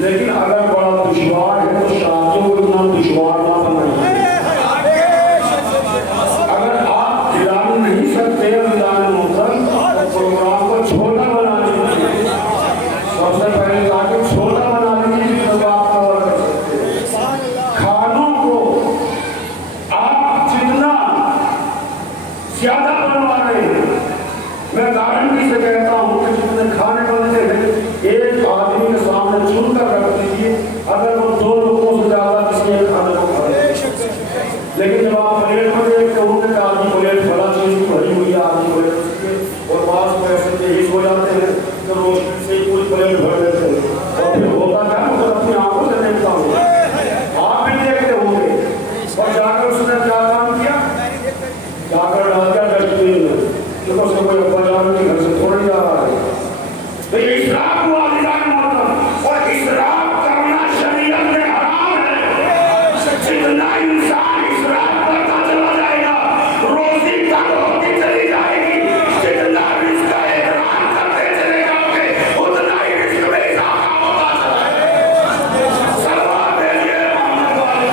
لیکن اگر بڑا دشوار ہے تو شادیوں کو اتنا دشوار نہ بنائیے. اگر آپ دلانے نہیں سکتے دلانے محترم تو پروگرام کو چھوٹا بنا لیجیے. سب سے پہلے تاکہ چھوٹا بنا لیجیے جب آپ کور کر سکتے ہیں. کھانوں کو آپ جتنا زیادہ بنوا رہے ہیں، میں گارنٹی سے کہتا ہوں کہ جتنے کھانے بنتے ہیں ایک آدمی کے سامنے چن کر رکھ دیجیے، اگر وہ 2 لوگوں سے زیادہ کسی ایک کھانے کو کھا رہے ہیں. لیکن جب آپ پلیٹ میں دیکھتے ہوں کہ آدمی پلیٹ بڑا چیز بھری ہوئی ہے، آدمی پلیٹ اس کے، اور بعض کو ایسے تیز ہو جاتے ہیں کہ روشنی سے ہی پوری پلیٹ بھر دیتے ہیں. اور پھر ہوتا کیا ہے، میں اپنی آنکھوں سے دیکھتا ہوں، آپ بھی دیکھتے ہوں گے. اور جا کر اس نے کیا کام کیا، جا کر ڈال دیا ڈسٹ بین میں، کیونکہ اس کو کوئی ابا جان کے گھر سے تھوڑی جا رہا ہے. تو یہ اسراف ہوا عزیزان محترم، اور اسراف کرنا شریعت میں حرام ہے. جتنا انسان اسراف کرتا چلا جائے گا روزی کم ہوتی چلی جائے گی. جتنا رزق کا احترام کرتے چلے جاؤ گے اتنا ہی رزق میں اضافہ ہوتا چلا جائے گا. صلوات بھیجیے محمد والے.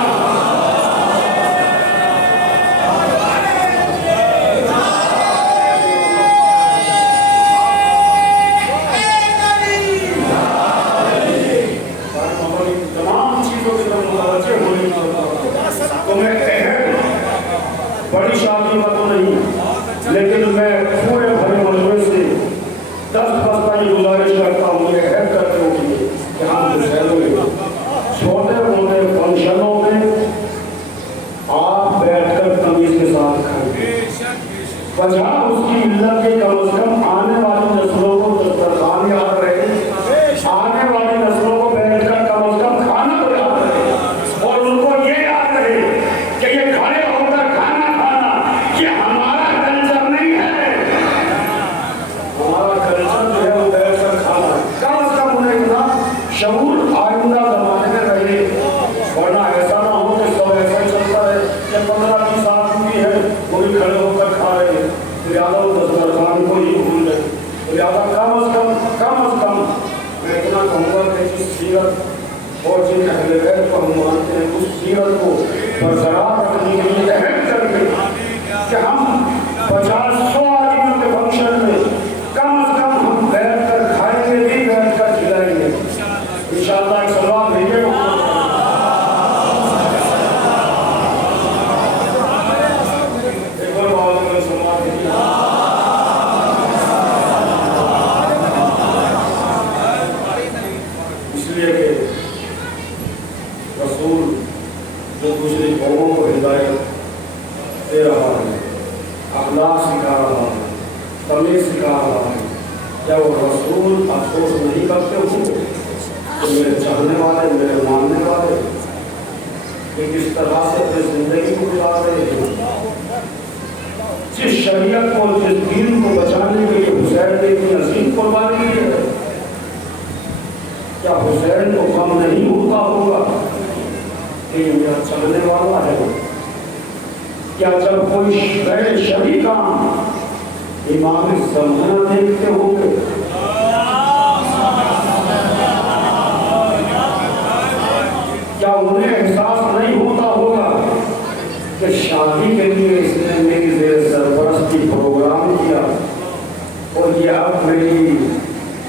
تمام چیزوں کی طرف متوجہ ہونے کی تو میں بڑی شادی کا تو نہیں، لیکن میں پورے بھرے مجموعے سے 10 بستہ یہ گزارش کرتا ہوں، یہ عہد کرتے ہوئے کہ ہم حسینوں میں چھوٹے موٹے فنکشنوں میں آپ بیٹھ کر تمیز کے ساتھ کھائیں. وجہ اس کی ملت کے کم از کم آنے والی نسلوں کو دسترخوان یاد رہے، آنے والی نسلوں کو بیٹھ کر کم از کم کھانا تو یاد رہے، اور ان کو یہ یاد رہے کہ یہ کھڑے ہو کر کھانا کھانا یہ ہمارا کلچر نہیں ہے. ہمارا کلچر جو ہے وہ بیٹھ کر کھانا ہے. کم از کم انہیں اتنا شعور آئندہ زمانے میں رہے، ورنہ ایسا نہ ہو کہ سب ایسا ہی چلتا ہے کہ 15-20 آدمی ہے وہ بھی کھڑے ہو کر کھا رہے ہیں، لہٰذا وہ دسترخوان کو ہی بھول رہے. لہٰذا کم از کم میں اتنا کہوں گا کہ جس سیرت اور جن اہل بیت کو ہم مانتے ہیں اس سیرت کو برقرار رکھنے کے لیے عہد کر کے کہ ہم 50-100 آدمیوں کے فنکشن میں کم از کم ہم بیٹھ کر کھائیں گے بھی، بیٹھ کر کھلائیں گے. انشاءاللہ ایک سلوات بھیجیے گا. ایک اور بات میں سلوات بھیجیے. اس لیے کہ رسول جو دوسری قوموں کو ہدایت دے رہا ہے، اخلاق سکھا رہا ہے، تمیز سکھا رہا ہے، کیا وہ رسول افسوس نہیں کرتے ہوں کہ میرے چاہنے والے، میرے ماننے والے کہ کس طرح سے اپنی زندگی کو گزار رہے ہیں؟ جس شریعت کو، جس دین کو بچانے کے لیے حسین نے اتنی عظیم قربانی دی ہے، کیا حسین کو غم نہیں ہوتا ہوگا کہ یہ میرا چلنے والا ہے؟ کیا جب کوئی غیر شرعی کام امام زمانہ دیکھتے ہوں گے کیا انہیں احساس نہیں ہوتا ہوگا کہ شادی کے لیے اس نے میری زیر سرپرستی پروگرام کیا اور یہ اب میری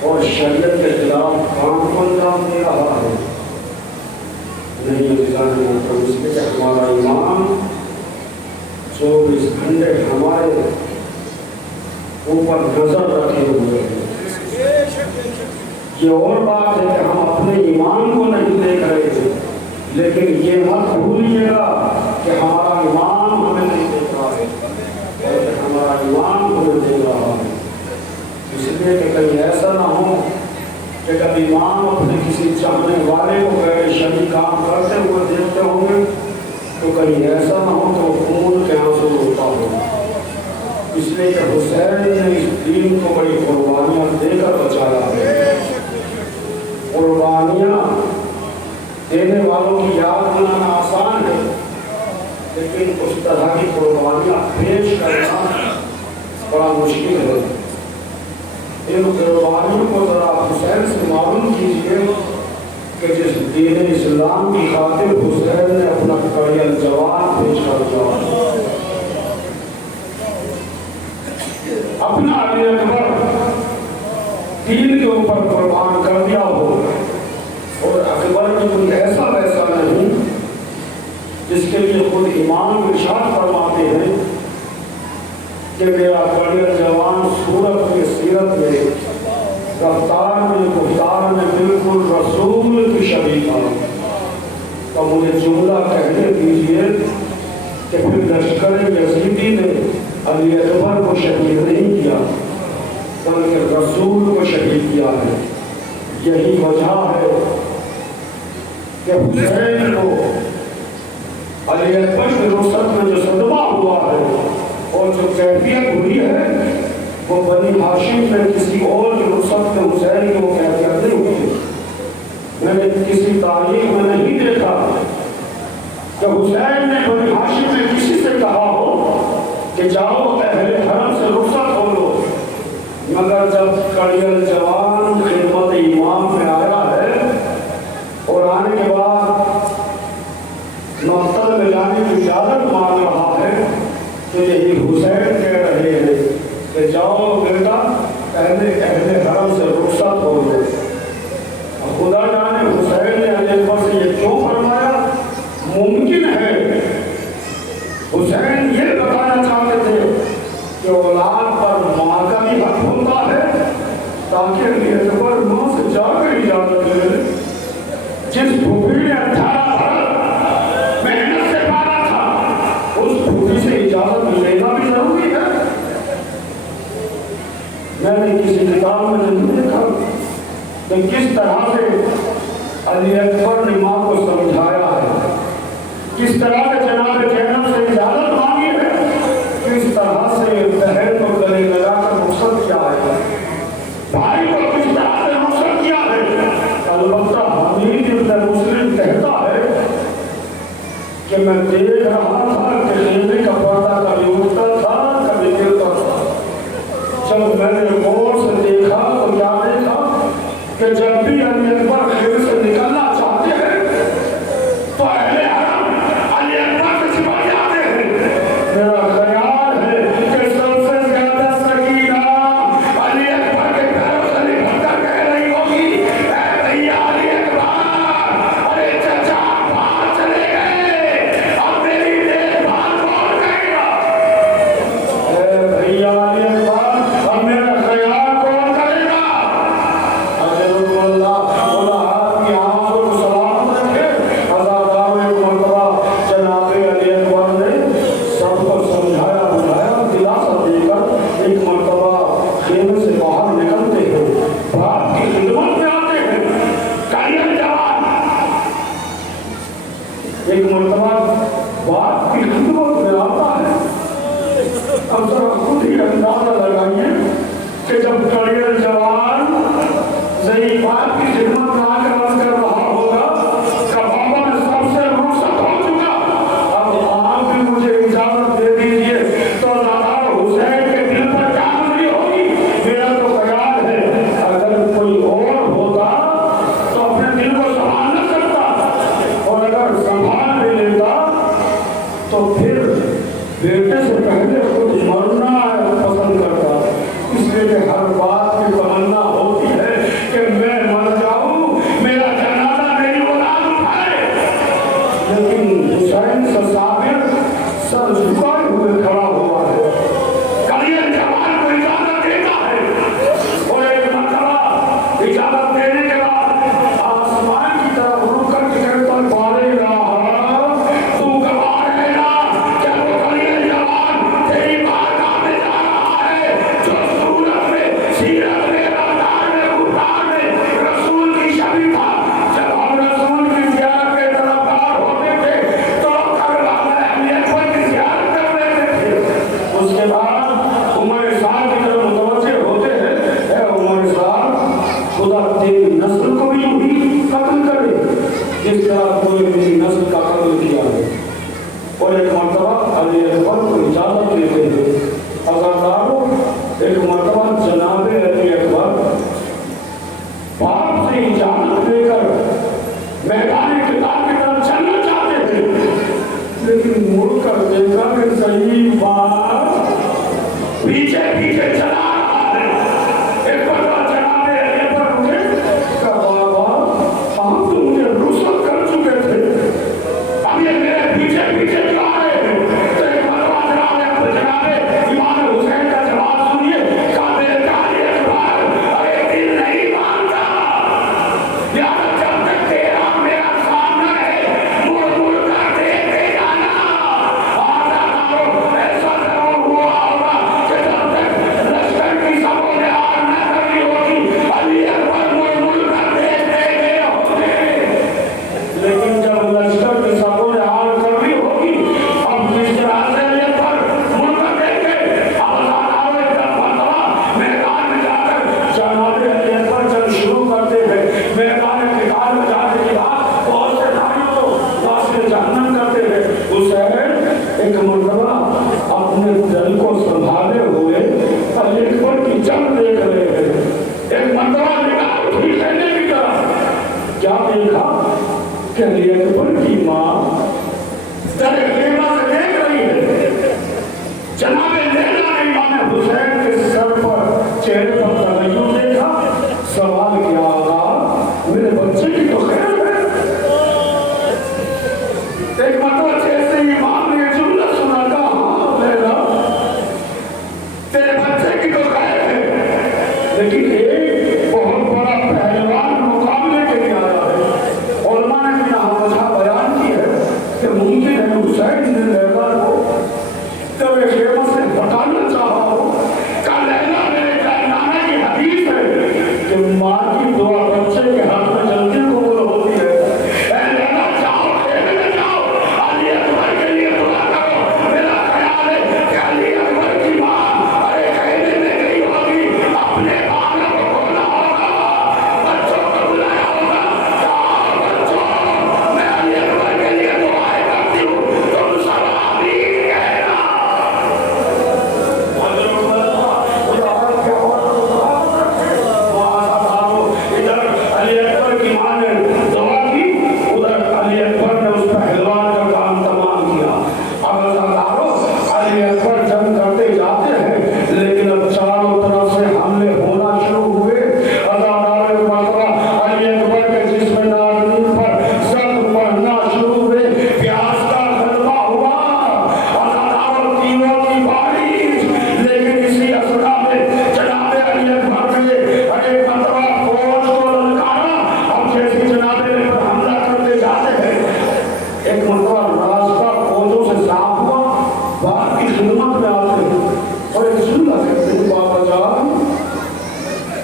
اور شریعت کے خلاف کام کو انجام دے رہا ہے؟ نہیں عزیزان محترم، اس لیے کہ ہمارا امام 24 گھنٹے ہمارے اوپر نظر رکھے ہوئے ہیں. یہ اور بات ہے کہ ہم اپنے ایمان کو نہیں دیکھ رہے تھے، لیکن یہ مت بھولیے گا کہ ہمارا ایمان ہمیں نہیں دیکھ رہا ہے، بلکہ ہمارا ایمان ہمیں دیکھ رہا ہے. اس لیے کہ کہیں ایسا نہ ہو کہ جب امام اپنے کسی چاہنے والے کو غیر شرعی کام کرتے ہوئے دیکھتے ہوں گے تو کہیں ایسا نہ ہو تو خون کے آنسو روتا ہو. اس لیے کہ حسین نے اس دین کو بڑی قربانیاں دے کر بچایا ہے. قربانیاں دینے والوں کی یاد بنانا آسان ہے، لیکن اس طرح کی قربانیاں پیش کرنا بڑا مشکل ہے. ان قربانیوں کو ذرا حسین سے معلوم کیجیے کہ جس دین اسلام کی خاطر حسین نے اپنا کڑیل جوان پیش کر دیا، اپنا علی اکبر دین کے اوپر قربان کر دیا ہو، اور اکبر کی کوئی ایسا ویسا نہیں جس کے لیے خود امام ارشاد فرماتے ہیں کہ میرا کڑیل جوان صورت میں، سیرت میں، رفتار میں، گفتار میں بالکل رسول کی شبیہ تھا۔ تو مجھے جملہ کہنے دیجئے کہ پھر لشکر یزیدی نے علی اکبر کو شہید نہیں کیا بلکہ رسول کو شہید کیا ہے۔ یہی وجہ ہے کہ حسین کو علی اکبر کی رخصت میں جو صدمہ ہوا ہے اور جو کیفیت ہوئی ہے وہ بنی ہاشم میں کسی اور کی رخصت میں حسین کی وہ کیفیت نہیں ہوئی۔ میں نے کسی تاریخ میں نہیں دیکھا کہ حسین نے بنی ہاشم میں کسی سے کہا ہو کہ جاؤ اہل حرم سے رخصت ہو لو، مگر جب کڑیل جوان خدمت امام میں آیا ہے اور آنے کے بعد مقتل میں جانے کی اجازت مانگ رہا ہے تو یہی حسین کہہ رہے ہیں کہ جاؤ بیٹا اہل حرم سے رخصت ہو لو۔ خدا جانے حسین نے علی اکبر سے یہ کیوں فرمایا؟ ممکن ہے حسین یہ بتانا چاہتے تھے کہ اولاد پر ماں کا بھی حق ہوتا ہے، تاکہ علی اکبر ماں سے جا کر اجازت لے۔ جس بھوپی نے 18 برس محنت سے پالا تھا اس بھوپی سے اجازت لینا بھی ضروری ہے۔ میں نے کسی کتاب میں نہیں دیکھا کہ کس طرح سے علی اکبر نے ماں کو سمجھایا ہے، کس طرح سے جناب زینب سے اجازت مانگی ہے، کس طرح سے بہن کو گلے لگا کر رخصت کیا ہے، بھائی کو کس طرح سے رخصت کیا ہے۔ البتہ حمید ابن مسلم کہتا ہے کہ میں دیکھ رہا تھا کہ خیمے کا پردہ کبھی اٹھتا تھا کبھی گرتا تھا۔ جب میں نے غور سے دیکھا تو کیا دیکھا کہ جب بھی علی اکبر خیمے سے نکلنا چاہتے ہیں تو اہل حرم علی اکبر سے چپٹ جاتے ہیں۔ میرا خیال ہے کہ سب سے زیادہ سکینہ علی اکبر کے پیروں سے لپٹ کر کہہ رہی ہوگی، اے بھیا علی اکبر، ارے چچا باہر چلے گئے، اب میری دیکھ بھال کون کرے گا؟ اے بھیا علی اکبر، اب میرا خیال کون کرے گا؟ اجر اللہ مولا آپ کی آنکھوں کو سلامت رکھے۔ عزادار ایک مرتبہ جناب علی اکبر نے سب کو سمجھایا بجھایا، دلاسا دے کر ایک مرتبہ خیمے سے باہر نکلتے ہیں، باپ کی خدمت میں آتے ہیں۔ کڑیل جوان ایک مرتبہ باپ کی خدمت میں آتا ہے۔ اب ذرا خود ہی اندازہ لگائیے کہ جب کڑیل جوان ضعیف باپ کی خدمت میں آ کر عرض کر رہا ہوگا کہ بابا میں سب سے رخصت ہو چکا، اب آپ بھی مجھے اجازت دے دیجئے، تو لادار حسین کے دل پر کیا گزری ہوگی؟ میرا تو خیال ہے اگر کوئی اور ہوتا تو اپنے دل کو سنبھال نہ سکتا، اور اگر سنبھال بھی لیتا تو پھر بیٹے سے پہلے خود مرنا پسند کرتا، اس لیے کہ ہر بات کی تمنا ہوتی ہے کہ میں مر جاؤں، میرا جنازہ میری اولاد اٹھائے۔ لیکن حسین سے صابر سر جھکائے ہوئے کھڑا ہوا ہے، کڑیل جوان کو اجازت دیتا ہے، اور ایک مرتبہ اجازت دینے کے بعد آسمان کی طرف رک کر کے کہتا ہے، بارے راہ تو گواہ رہنا کہ وہ کڑیل جوان تیری بارگاہ میں جا رہا ہے، جو صورت میں، سیرت میں، رفتار میں، گفتار میں رسول کی شبیہ تھا۔ جب ہم رسول کی زیارت کے طرفدار ہوتے تھے تو کربلا میں علی اکبر کی زیارت کر لیتے تھے۔ اس کے بعد عمر سعد کی طرف متوجہ ہوتے ہیں، اے عمر سعد، خدا تیری نسل کو بھی یوں ہی قتل کرے جس طرح کوئی میری نسل کا قتل کیا ہے۔ اور ایک مرتبہ علی اکبر کو اجازت دیتے ہیں۔ عزاداروں، ایک مرتبہ جناب علی اکبر باپ سے اجازت لے کر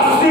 80